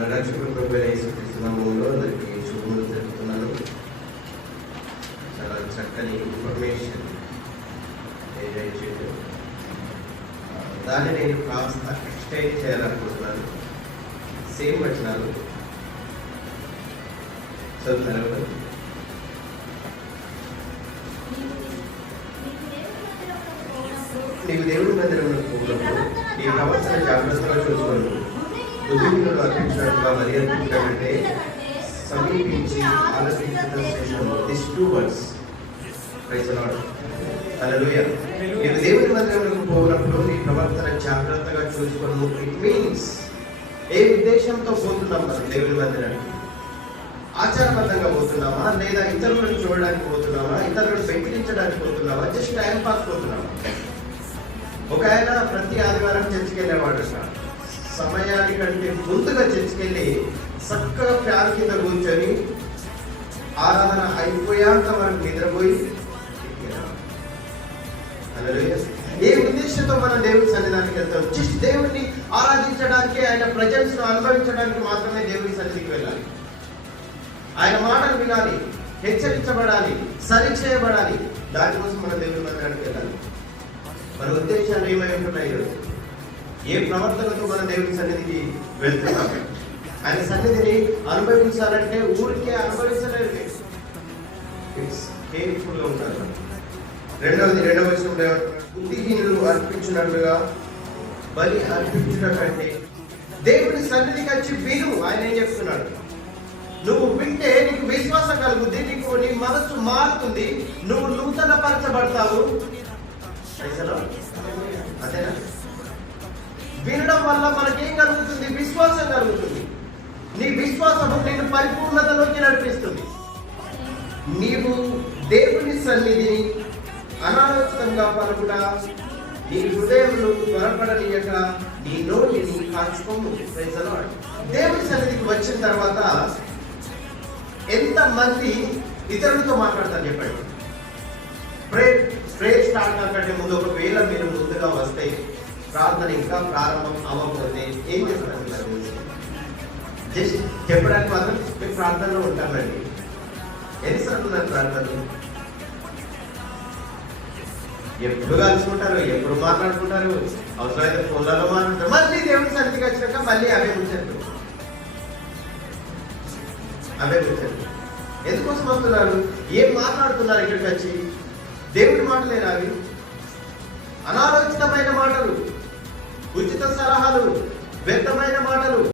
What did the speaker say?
మన రక్షకుడు ప్రభువైన యేసుక్రీస్తు నామములో అందరికీ శుభములు తెలుపుతున్నాను. చాలా చక్కని ఇన్ఫర్మేషన్ ఏదైతే దాన్ని నేను కాస్త ఎక్స్టెండ్ చేయాలనుకుంటున్నాను. సేమ్ వచనాలు చదువుతారు. నీవు దేవుడి మందిరంలో పోయినప్పుడు నీ ప్రవర్తన జాగ్రత్తగా చూసుకోండి. దుర్వినియోగం అర్పించినట్టుగా మరి అర్పించినట్టే సమీపించి ఆలోచించడం శ్రేష్టము. This two words praise the Lord. Hallelujah. నీవు దేవుడి మందిరంలోకి పోయినప్పుడు నీ ప్రవర్తన జాగ్రత్తగా చూసుకోను. ఇట్ మీన్స్ ఏ ఉద్దేశంతో పోతున్నాం మనం దేవుడి మందిరానికి? ఆచారబద్ధంగా పోతున్నామా, లేదా ఇతరులను చూడడానికి పోతున్నామా, ఇతరులను వెక్కిరించడానికి పోతున్నామా, జస్ట్ టైం పాస్ పోతున్నామా? ఒక ఆయన ప్రతి ఆదివారం చర్చికి వెళ్ళేవాడు. సమయానికంటే ముందుగా చర్చికి వెళ్ళి చక్కగా ఫ్యాన్ కింద కూర్చొని ఆరాధన అయిపోయాక మనం నిద్రపోయి ఏ ఉద్దేశంతో మనం దేవుడి సన్నిధానికి వెళ్తాం? జస్ట్ దేవుడిని ఆరాధించడానికి, ఆయన ప్రజెన్స్ ను అనుభవించడానికి మాత్రమే దేవుడి సన్నిధికి వెళ్ళాలి. ఆయన మాటలు వినాలి, హెచ్చరించబడాలి, సరి చేయబడాలి. దానికోసం మనం దేవుడి మందిరానికి వెళ్ళాలి. మన ఉద్దేశాలు ఏమై ఉంటున్నాయి? ఏ ప్రవర్తనతో మన దేవుడి సన్నిధికి వెళ్తున్నాం? ఆయన సన్నిధిని అనుభవించాలంటే ఊరికే అనుభవించలేదు, కేర్ఫుల్గా ఉంటారు. రెండవ వచనంలో బుద్ధిహీనులు అర్పించినట్లుగా బలి అర్పించడం కంటే దేవుడి సన్నిధికి వచ్చి విను. ఆయన ఏం చెప్తున్నాడు? నువ్వు వింటే నీకు విశ్వాసం కలుగుద్ది, నీ మనసు మారుతుంది, నువ్వు నూతన పరచబడతావు. అంతేనా? వినడం వల్ల మనకేం కలుగుతుంది? విశ్వాసం కలుగుతుంది. నీ విశ్వాసము నిన్ను పరిపూర్ణతలోకి నడిపిస్తుంది. నీవు దేవుని సన్నిధిని అనాలోచితంగా పలుకుట, నీ హృదయంలో త్వరపడనీయక నీ నోటిని కాచుకోము. దేవుని సన్నిధికి వచ్చిన తర్వాత ఎంతమంది ఇతరులతో మాట్లాడతారు చెప్పండి? ప్రేయర్ స్టార్ట్ కాకంటే ముందు ఒకవేళ మీరు ముందుగా వస్తే, ప్రార్థన ఇంకా ప్రారంభం అవ్వకపోతే ఏం చేస్తారు? జస్ట్ చెప్పడానికి మాత్రం మీరు ప్రార్థనలో ఉంటారండి. ఎన్నిసార్లు ఉన్నారు ప్రార్థనలు? ఎప్పుడు కలుసుకుంటారు, ఎప్పుడు మాట్లాడుకుంటారు, అవసరమైతే ఫోన్లలో మాట్లాడతారు. మళ్ళీ దేవుడి సన్నిధికి వచ్చినాక మళ్ళీ అవే కూర్చోరు. ఎందుకోసం వస్తున్నారు? ఏం మాట్లాడుతున్నారు ఇక్కడికి వచ్చి? దేవుడి మాటలేనా అవి? అనాలోచితమైన మాటలు, ఉచిత సలహాలు, వ్యర్థమైన మాటలు.